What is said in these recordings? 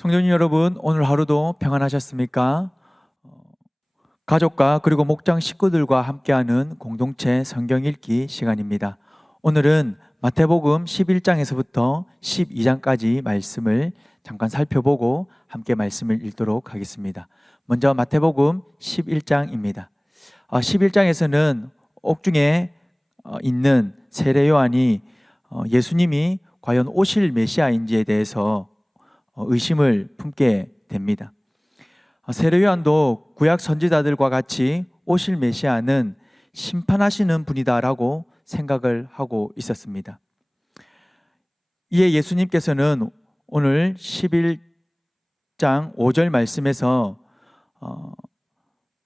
성도님 여러분, 오늘 하루도 평안하셨습니까? 가족과 그리고 목장 식구들과 함께하는 공동체 성경 읽기 시간입니다. 오늘은 마태복음 11장에서부터 12장까지 말씀을 잠깐 살펴보고 함께 말씀을 읽도록 하겠습니다. 먼저 마태복음 11장입니다. 11장에서는 옥중에 있는 세례 요한이 예수님이 과연 오실 메시아인지에 대해서 의심을 품게 됩니다. 세례 요한도 구약 선지자들과 같이 오실 메시아는 심판하시는 분이다라고 생각을 하고 있었습니다. 이에 예수님께서는 오늘 11장 5절 말씀에서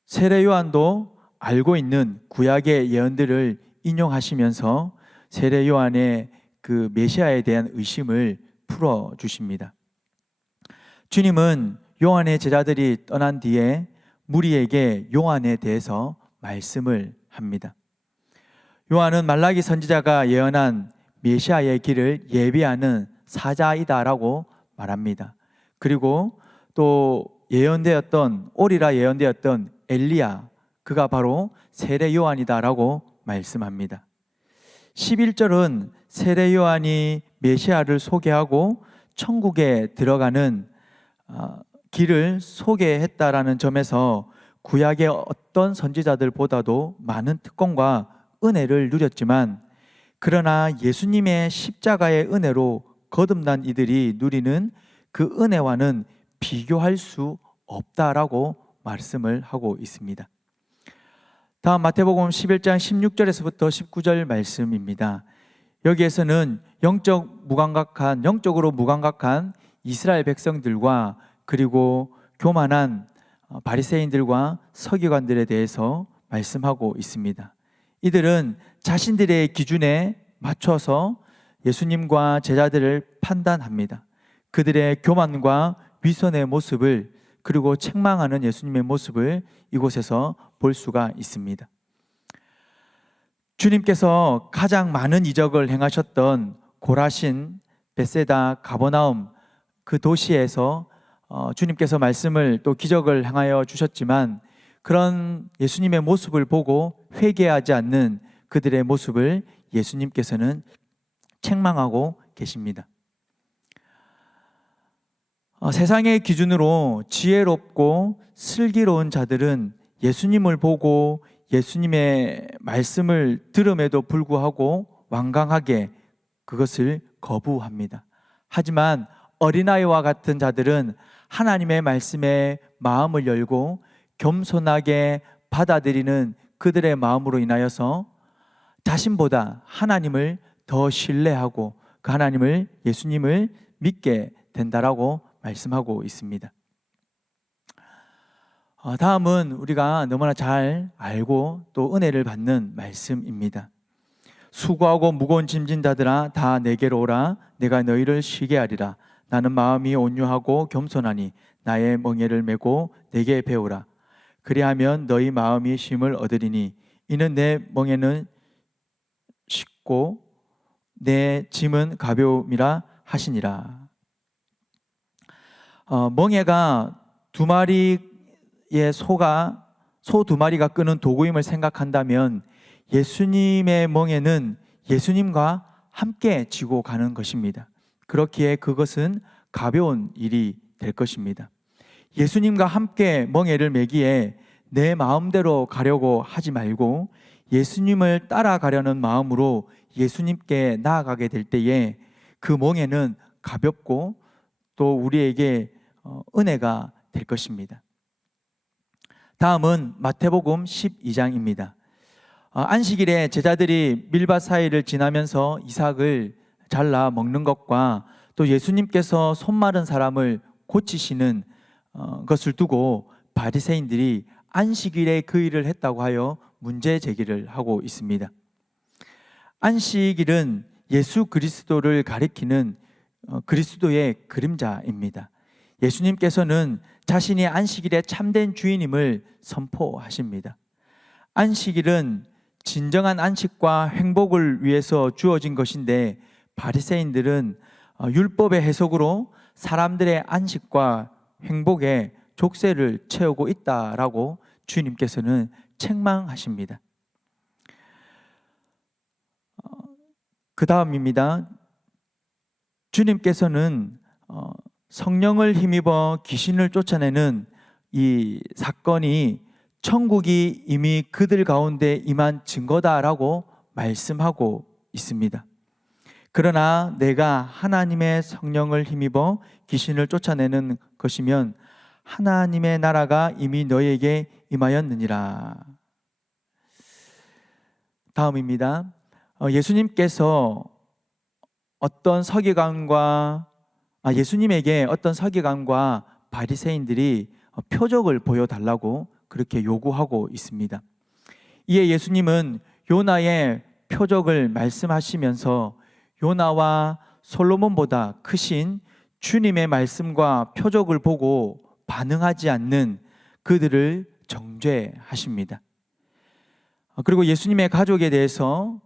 세례 요한도 알고 있는 구약의 예언들을 인용하시면서 세례 요한의 그 메시아에 대한 의심을 풀어주십니다. 주님은 요한의 제자들이 떠난 뒤에 무리에게 요한에 대해서 말씀을 합니다. 요한은 말라기 선지자가 예언한 메시아의 길을 예비하는 사자이다라고 말합니다. 그리고 또 오리라 예언되었던 엘리야, 그가 바로 세례 요한이다라고 말씀합니다. 11절은 세례 요한이 메시아를 소개하고 천국에 들어가는 길을 소개했다라는 점에서 구약의 어떤 선지자들보다도 많은 특권과 은혜를 누렸지만, 그러나 예수님의 십자가의 은혜로 거듭난 이들이 누리는 그 은혜와는 비교할 수 없다라고 말씀을 하고 있습니다. 다음 마태복음 11장 16절에서부터 19절 말씀입니다. 여기에서는 영적으로 무감각한 이스라엘 백성들과 그리고 교만한 바리새인들과 서기관들에 대해서 말씀하고 있습니다. 이들은 자신들의 기준에 맞춰서 예수님과 제자들을 판단합니다. 그들의 교만과 위선의 모습을, 그리고 책망하는 예수님의 모습을 이곳에서 볼 수가 있습니다. 주님께서 가장 많은 이적을 행하셨던 고라신, 벳세다, 가버나움 그 도시에서 주님께서 말씀을 또 기적을 행하여 주셨지만, 그런 예수님의 모습을 보고 회개하지 않는 그들의 모습을 예수님께서는 책망하고 계십니다. 세상의 기준으로 지혜롭고 슬기로운 자들은 예수님을 보고 예수님의 말씀을 들음에도 불구하고 완강하게 그것을 거부합니다. 하지만 어린아이와 같은 자들은 하나님의 말씀에 마음을 열고 겸손하게 받아들이는 그들의 마음으로 인하여서 자신보다 하나님을 더 신뢰하고 그 하나님을, 예수님을 믿게 된다라고 말씀하고 있습니다. 다음은 우리가 너무나 잘 알고 또 은혜를 받는 말씀입니다. 수고하고 무거운 짐진 자들아 다 내게로 오라. 내가 너희를 쉬게 하리라. 나는 마음이 온유하고 겸손하니 나의 멍에를 메고 내게 배우라. 그리하면 너희 마음이 쉼을 얻으리니 이는 내 멍에는 쉽고 내 짐은 가벼움이라 하시니라. 멍에가 두 마리의 소 두 마리가 끄는 도구임을 생각한다면, 예수님의 멍에는 예수님과 함께 지고 가는 것입니다. 그렇기에 그것은 가벼운 일이 될 것입니다. 예수님과 함께 멍에를 메기에 내 마음대로 가려고 하지 말고 예수님을 따라가려는 마음으로 예수님께 나아가게 될 때에 그 멍에는 가볍고 또 우리에게 은혜가 될 것입니다. 다음은 마태복음 12장입니다. 안식일에 제자들이 밀밭 사이를 지나면서 이삭을 잘라 먹는 것과 또 예수님께서 손 마른 사람을 고치시는 것을 두고 바리새인들이 안식일에 그 일을 했다고 하여 문제 제기를 하고 있습니다. 안식일은 예수 그리스도를 가리키는 그리스도의 그림자입니다. 예수님께서는 자신이 안식일의 참된 주인임을 선포하십니다. 안식일은 진정한 안식과 행복을 위해서 주어진 것인데, 바리새인들은 율법의 해석으로 사람들의 안식과 행복에 족쇄를 채우고 있다라고 주님께서는 책망하십니다. 그 다음입니다. 주님께서는 성령을 힘입어 귀신을 쫓아내는 이 사건이 천국이 이미 그들 가운데 임한 증거다라고 말씀하고 있습니다. 그러나 내가 하나님의 성령을 힘입어 귀신을 쫓아내는 것이면 하나님의 나라가 이미 너에게 임하였느니라. 다음입니다. 예수님께서 예수님에게 어떤 서기관과 바리새인들이 표적을 보여달라고 그렇게 요구하고 있습니다. 이에 예수님은 요나의 표적을 말씀하시면서 요나와 솔로몬보다 크신 주님의 말씀과 표적을 보고 반응하지 않는 그들을 정죄하십니다. 그리고 예수님의 가족에 대해서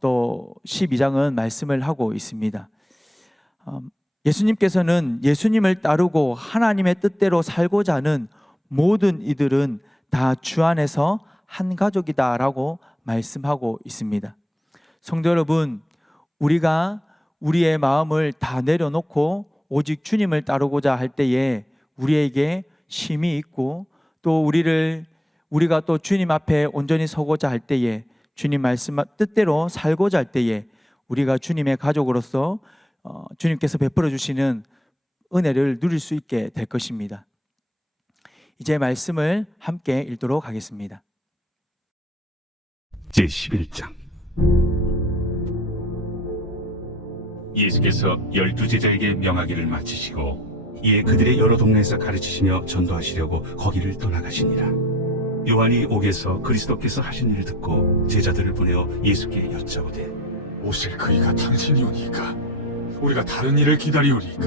또 12장은 말씀을 하고 있습니다. 예수님께서는 예수님을 따르고 하나님의 뜻대로 살고자 하는 모든 이들은 다 주 안에서 한 가족이다라고 말씀하고 있습니다. 성도 여러분, 우리가 우리의 마음을 다 내려놓고 오직 주님을 따르고자 할 때에 우리에게 쉼이 있고, 또 우리가 또 주님 앞에 온전히 서고자 할 때에, 주님 말씀 뜻대로 살고자 할 때에 우리가 주님의 가족으로서 주님께서 베풀어 주시는 은혜를 누릴 수 있게 될 것입니다. 이제 말씀을 함께 읽도록 하겠습니다. 제11장. 예수께서 12제자에게 명하기를 마치시고 이에 그들의 여러 동네에서 가르치시며 전도하시려고 거기를 떠나가시니라. 요한이 옥에서 그리스도께서 하신 일을 듣고 제자들을 보내어 예수께 여짜오되 오실 그이가 당신이오니까 우리가 다른 일을 기다리오리까.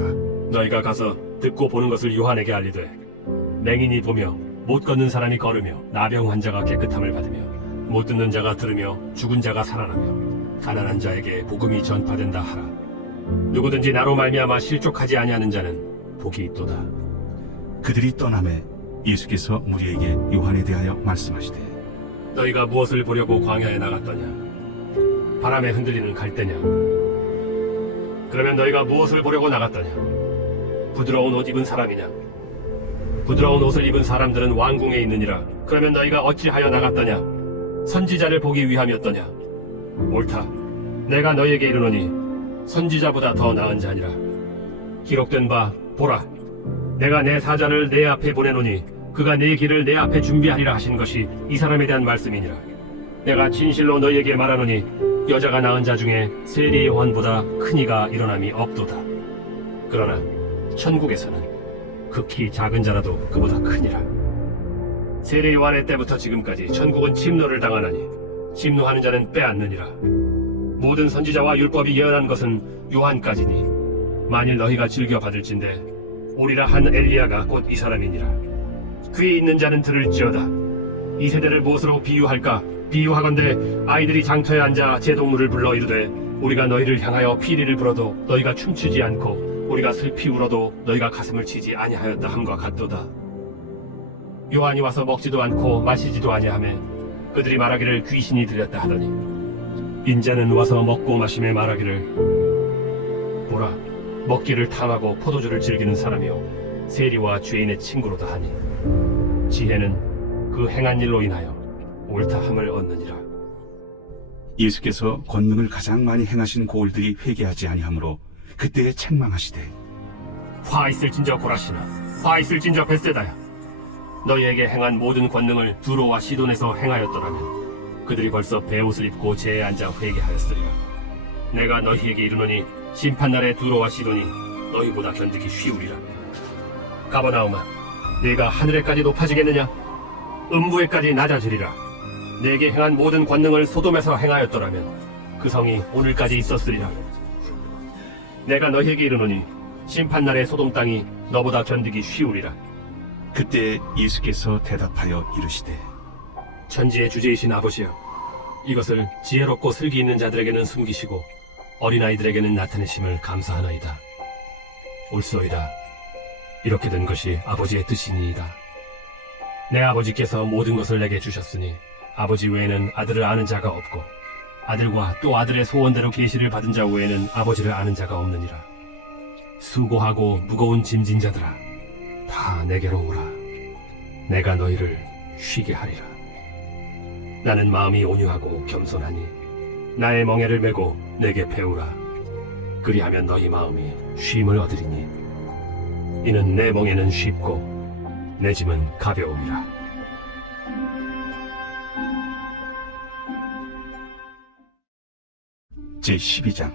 너희가 가서 듣고 보는 것을 요한에게 알리되 맹인이 보며 못 걷는 사람이 걸으며 나병 환자가 깨끗함을 받으며 못 듣는 자가 들으며 죽은 자가 살아나며 가난한 자에게 복음이 전파된다 하라. 누구든지 나로 말미암아 실족하지 아니하는 자는 복이 있도다. 그들이 떠나매 예수께서 무리에게 요한에 대하여 말씀하시되 너희가 무엇을 보려고 광야에 나갔더냐? 바람에 흔들리는 갈대냐? 그러면 너희가 무엇을 보려고 나갔더냐? 부드러운 옷 입은 사람이냐? 부드러운 옷을 입은 사람들은 왕궁에 있느니라. 그러면 너희가 어찌하여 나갔더냐? 선지자를 보기 위함이었더냐? 옳다. 내가 너희에게 이르노니 선지자보다 더 나은 자니라. 기록된 바 보라, 내가 내 사자를 내 앞에 보내노니 그가 내 길을 내 앞에 준비하리라 하신 것이 이 사람에 대한 말씀이니라. 내가 진실로 너희에게 말하노니 여자가 낳은 자 중에 세리 요한보다 큰 이가 일어남이 없도다. 그러나 천국에서는 극히 작은 자라도 그보다 크니라. 세례 요한의 때부터 지금까지 천국은 침노를 당하나니 침노하는 자는 빼앗느니라. 모든 선지자와 율법이 예언한 것은 요한까지니 만일 너희가 즐겨 받을진대 오리라 한 엘리야가 곧 이 사람이니라. 귀에 있는 자는 들을지어다. 이 세대를 무엇으로 비유할까? 비유하건대 아이들이 장터에 앉아 제 동물을 불러 이르되 우리가 너희를 향하여 피리를 불어도 너희가 춤추지 않고 우리가 슬피 울어도 너희가 가슴을 치지 아니하였다 함과 같도다. 요한이 와서 먹지도 않고 마시지도 아니하며 그들이 말하기를 귀신이 들렸다 하더니 인자는 와서 먹고 마시며 말하기를 보라, 먹기를 탐하고 포도주를 즐기는 사람이요 세리와 죄인의 친구로다 하니 지혜는 그 행한 일로 인하여 옳다함을 얻느니라. 예수께서 권능을 가장 많이 행하신 고을들이 회개하지 아니하므로 그때에 책망하시되 화 있을진저 고라시나, 화 있을진저 벳세다야. 너희에게 행한 모든 권능을 두로와 시돈에서 행하였더라면 그들이 벌써 베옷을 입고 재에 앉아 회개하였으리라. 내가 너희에게 이르노니 심판날에 두로와 시돈이 너희보다 견디기 쉬우리라. 가버나움아, 네가 하늘에까지 높아지겠느냐? 음부에까지 낮아지리라. 내게 행한 모든 권능을 소돔에서 행하였더라면 그 성이 오늘까지 있었으리라. 내가 너희에게 이르노니 심판날에 소돔 땅이 너보다 견디기 쉬우리라. 그때 예수께서 대답하여 이르시되 천지의 주제이신 아버지여, 이것을 지혜롭고 슬기 있는 자들에게는 숨기시고 어린아이들에게는 나타내심을 감사하나이다. 옳소이다. 이렇게 된 것이 아버지의 뜻이니이다. 내 아버지께서 모든 것을 내게 주셨으니 아버지 외에는 아들을 아는 자가 없고 아들과 또 아들의 소원대로 계시를 받은 자 외에는 아버지를 아는 자가 없느니라. 수고하고 무거운 짐진 자들아, 다 내게로 오라. 내가 너희를 쉬게 하리라. 나는 마음이 온유하고 겸손하니 나의 멍에를 메고 내게 배우라. 그리하면 너희 마음이 쉼을 얻으리니 이는 내 멍에는 쉽고 내 짐은 가벼움이라. 제12장.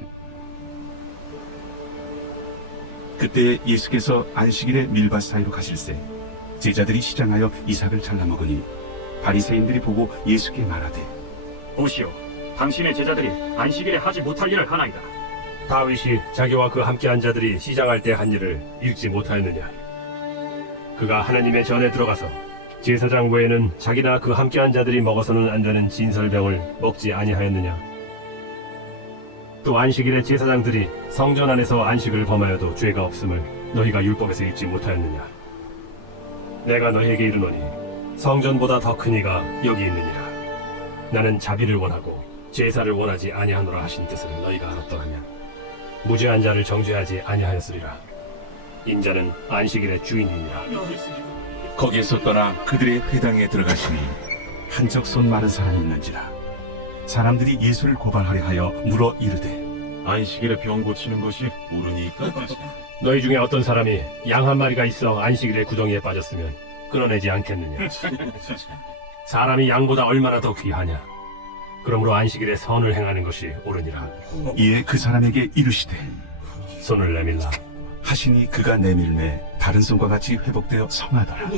그때 예수께서 안식일에 밀밭 사이로 가실새 제자들이 시장하여 이삭을 잘라 먹으니 바리새인들이 보고 예수께 말하되 보시오, 당신의 제자들이 안식일에 하지 못할 일을 하나이다. 다윗이 자기와 그 함께한 자들이 시장할 때 한 일을 읽지 못하였느냐? 그가 하나님의 전에 들어가서 제사장 외에는 자기나 그 함께한 자들이 먹어서는 안 되는 진설병을 먹지 아니하였느냐? 또 안식일에 제사장들이 성전 안에서 안식을 범하여도 죄가 없음을 너희가 율법에서 읽지 못하였느냐? 내가 너희에게 이르노니 성전보다 더 큰 이가 여기 있느니라. 나는 자비를 원하고 제사를 원하지 아니하노라 하신 뜻을 너희가 알았더라면 무죄한 자를 정죄하지 아니하였으리라. 인자는 안식일의 주인이니라. 거기에서 떠나 그들의 회당에 들어가시니 한적 손 마른 사람이 있는지라. 사람들이 예수를 고발하려 하여 물어 이르되 안식일에 병 고치는 것이 옳으니까? 너희 중에 어떤 사람이 양 한 마리가 있어 안식일에 구덩이에 빠졌으면 끊어내지 않겠느냐? 사람이 양보다 얼마나 더 귀하냐? 그러므로 안식일에 선을 행하는 것이 옳으니라. 이에 그 사람에게 이르시되 손을 내밀라. 하시니 그가 내밀매 다른 손과 같이 회복되어 성하더라.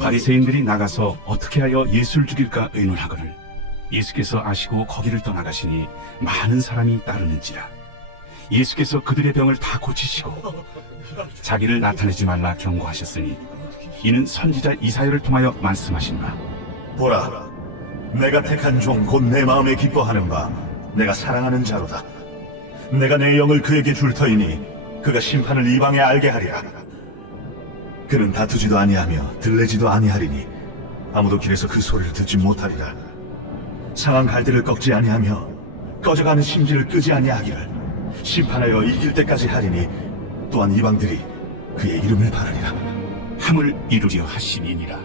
바리새인들이 나가서 어떻게 하여 예수를 죽일까 의논하거늘 예수께서 아시고 거기를 떠나가시니 많은 사람이 따르는지라. 예수께서 그들의 병을 다 고치시고 자기를 나타내지 말라 경고하셨으니 이는 선지자 이사야를 통하여 말씀하신 바 보라, 내가 택한 종 곧 내 마음에 기뻐하는 바 내가 사랑하는 자로다. 내가 내 영을 그에게 줄 터이니 그가 심판을 이방에 알게 하리라. 그는 다투지도 아니하며 들레지도 아니하리니 아무도 길에서 그 소리를 듣지 못하리라. 상한 갈대를 꺾지 아니하며 꺼져가는 심지를 끄지 아니하기를 심판하여 이길 때까지 하리니 또한 이방들이 그의 이름을 바라리라. 함을 이루려 하심이니라.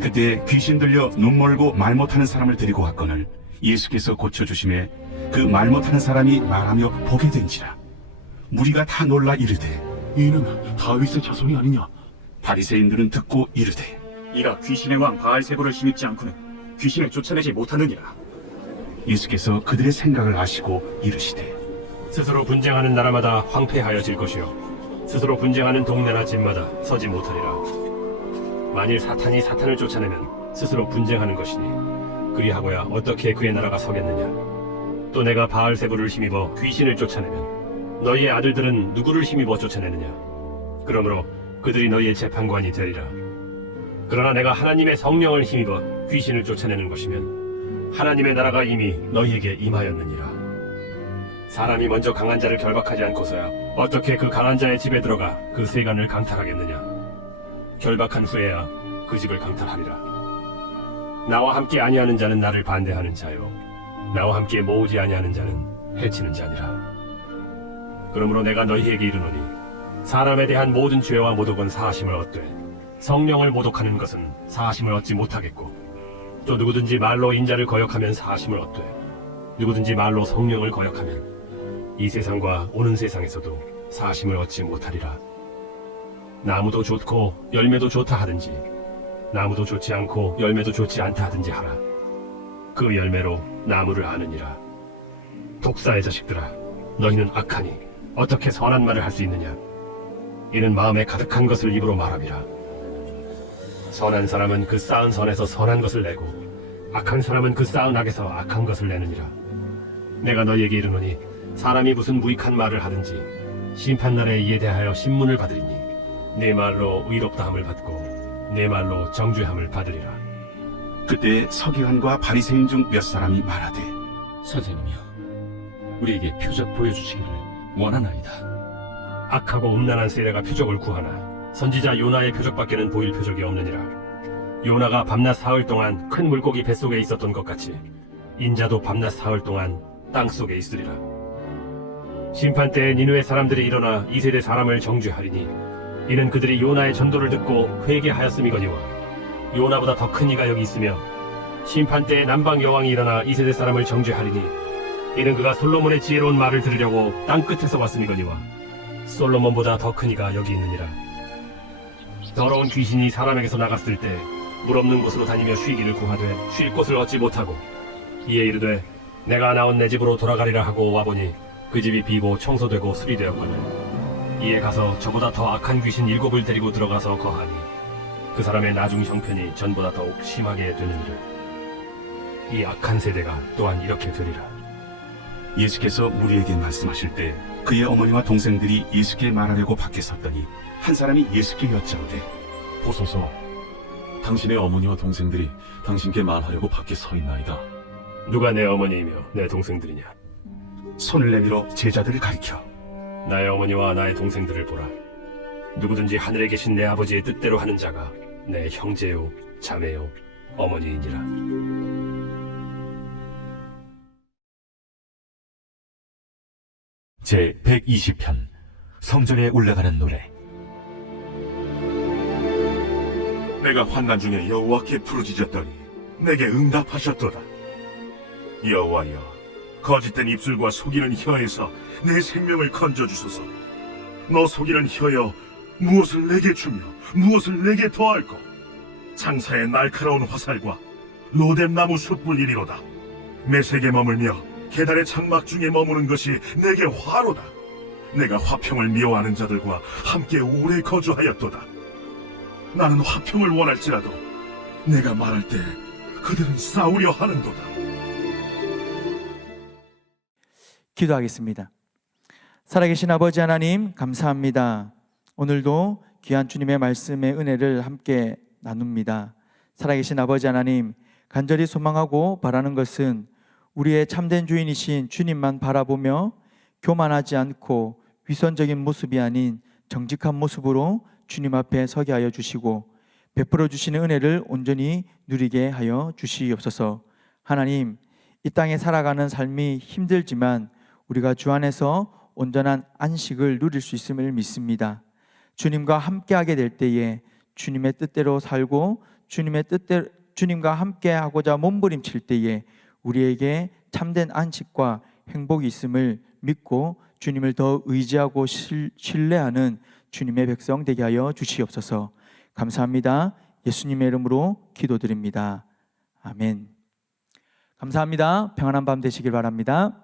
그때 귀신 들려 눈 멀고 말 못하는 사람을 데리고 왔거늘 예수께서 고쳐주심에 그 말 못하는 사람이 말하며 보게 된지라. 무리가 다 놀라 이르되 이는 다윗의 자손이 아니냐? 바리새인들은 듣고 이르되 이가 귀신의 왕 바알세불을 힘입지 않고는 귀신을 쫓아내지 못하느니라. 예수께서 그들의 생각을 아시고 이르시되 스스로 분쟁하는 나라마다 황폐하여질 것이요 스스로 분쟁하는 동네나 집마다 서지 못하리라. 만일 사탄이 사탄을 쫓아내면 스스로 분쟁하는 것이니 그리하고야 어떻게 그의 나라가 서겠느냐? 또 내가 바알세불을 힘입어 귀신을 쫓아내면 너희의 아들들은 누구를 힘입어 쫓아내느냐? 그러므로 그들이 너희의 재판관이 되리라. 그러나 내가 하나님의 성령을 힘입어 귀신을 쫓아내는 것이면 하나님의 나라가 이미 너희에게 임하였느니라. 사람이 먼저 강한 자를 결박하지 않고서야 어떻게 그 강한 자의 집에 들어가 그 세간을 강탈하겠느냐? 결박한 후에야 그 집을 강탈하리라. 나와 함께 아니하는 자는 나를 반대하는 자요 나와 함께 모으지 아니하는 자는 해치는 자니라. 그러므로 내가 너희에게 이르노니 사람에 대한 모든 죄와 모독은 사하심을 얻되 성령을 모독하는 것은 사하심을 얻지 못하겠고 또 누구든지 말로 인자를 거역하면 사하심을 얻되 누구든지 말로 성령을 거역하면 이 세상과 오는 세상에서도 사하심을 얻지 못하리라. 나무도 좋고 열매도 좋다 하든지 나무도 좋지 않고 열매도 좋지 않다 하든지 하라. 그 열매로 나무를 아느니라. 독사의 자식들아, 너희는 악하니 어떻게 선한 말을 할 수 있느냐? 이는 마음에 가득한 것을 입으로 말함이라. 선한 사람은 그 쌓은 선에서 선한 것을 내고 악한 사람은 그 쌓은 악에서 악한 것을 내느니라. 내가 너희에게 이르노니 사람이 무슨 무익한 말을 하든지 심판날에 이에 대하여 신문을 받으리니 네 말로 의롭다함을 받고 네 말로 정죄함을 받으리라. 그때 서기관과 바리새인 중 몇 사람이 말하되 선생님이여, 우리에게 표적 보여주시기를 원하나이다. 악하고 음란한 세례가 표적을 구하나 선지자 요나의 표적밖에는 보일 표적이 없느니라. 요나가 밤낮 사흘 동안 큰 물고기 뱃속에 있었던 것 같이 인자도 밤낮 사흘 동안 땅속에 있으리라. 심판 때에 니느웨 사람들이 일어나 이 세대 사람을 정죄하리니 이는 그들이 요나의 전도를 듣고 회개하였음이거니와 요나보다 더 큰 이가 여기 있으며 심판 때에 남방 여왕이 일어나 이 세대 사람을 정죄하리니 이는 그가 솔로몬의 지혜로운 말을 들으려고 땅 끝에서 왔음이거니와 솔로몬보다 더 큰 이가 여기 있느니라. 더러운 귀신이 사람에게서 나갔을 때 물 없는 곳으로 다니며 쉬기를 구하되 쉴 곳을 얻지 못하고 이에 이르되 내가 나온 내 집으로 돌아가리라 하고 와보니 그 집이 비고 청소되고 수리되었거늘 이에 가서 저보다 더 악한 귀신 7을 데리고 들어가서 거하니 그 사람의 나중 형편이 전보다 더욱 심하게 되느니라. 이 악한 세대가 또한 이렇게 되리라. 예수께서 무리에게 말씀하실 때 그의 어머니와 동생들이 예수께 말하려고 밖에 섰더니 한 사람이 예수께 여짜오되 보소서, 당신의 어머니와 동생들이 당신께 말하려고 밖에 서 있나이다. 누가 내 어머니이며 내 동생들이냐? 손을 내밀어 제자들을 가리켜 나의 어머니와 나의 동생들을 보라. 누구든지 하늘에 계신 내 아버지의 뜻대로 하는 자가 내 형제요 자매요 어머니이니라. 제 120편 성전에 올라가는 노래. 내가 환난 중에 여호와께 부르짖었더니 내게 응답하셨도다. 여호와여, 거짓된 입술과 속이는 혀에서 내 생명을 건져주소서. 너 속이는 혀여, 무엇을 내게 주며 무엇을 내게 더할꼬? 장사의 날카로운 화살과 로뎀나무 숯불이리로다. 메색에 머물며 계달의 장막 중에 머무는 것이 내게 화로다. 내가 화평을 미워하는 자들과 함께 오래 거주하였도다. 나는 화평을 원할지라도 내가 말할 때 그들은 싸우려 하는도다. 기도하겠습니다. 살아계신 아버지 하나님, 감사합니다. 오늘도 귀한 주님의 말씀의 은혜를 함께 나눕니다. 살아계신 아버지 하나님, 간절히 소망하고 바라는 것은 우리의 참된 주인이신 주님만 바라보며 교만하지 않고 위선적인 모습이 아닌 정직한 모습으로 주님 앞에 서게 하여 주시고 베풀어 주시는 은혜를 온전히 누리게 하여 주시옵소서. 하나님, 이 땅에 살아가는 삶이 힘들지만 우리가 주 안에서 온전한 안식을 누릴 수 있음을 믿습니다. 주님과 함께하게 될 때에 주님의 뜻대로 살고 주님과 함께하고자 몸부림칠 때에 우리에게 참된 안식과 행복이 있음을 믿고 주님을 더 의지하고 신뢰하는 주님의 백성 되게 하여 주시옵소서. 감사합니다. 예수님의 이름으로 기도드립니다. 아멘. 감사합니다. 평안한 밤 되시길 바랍니다.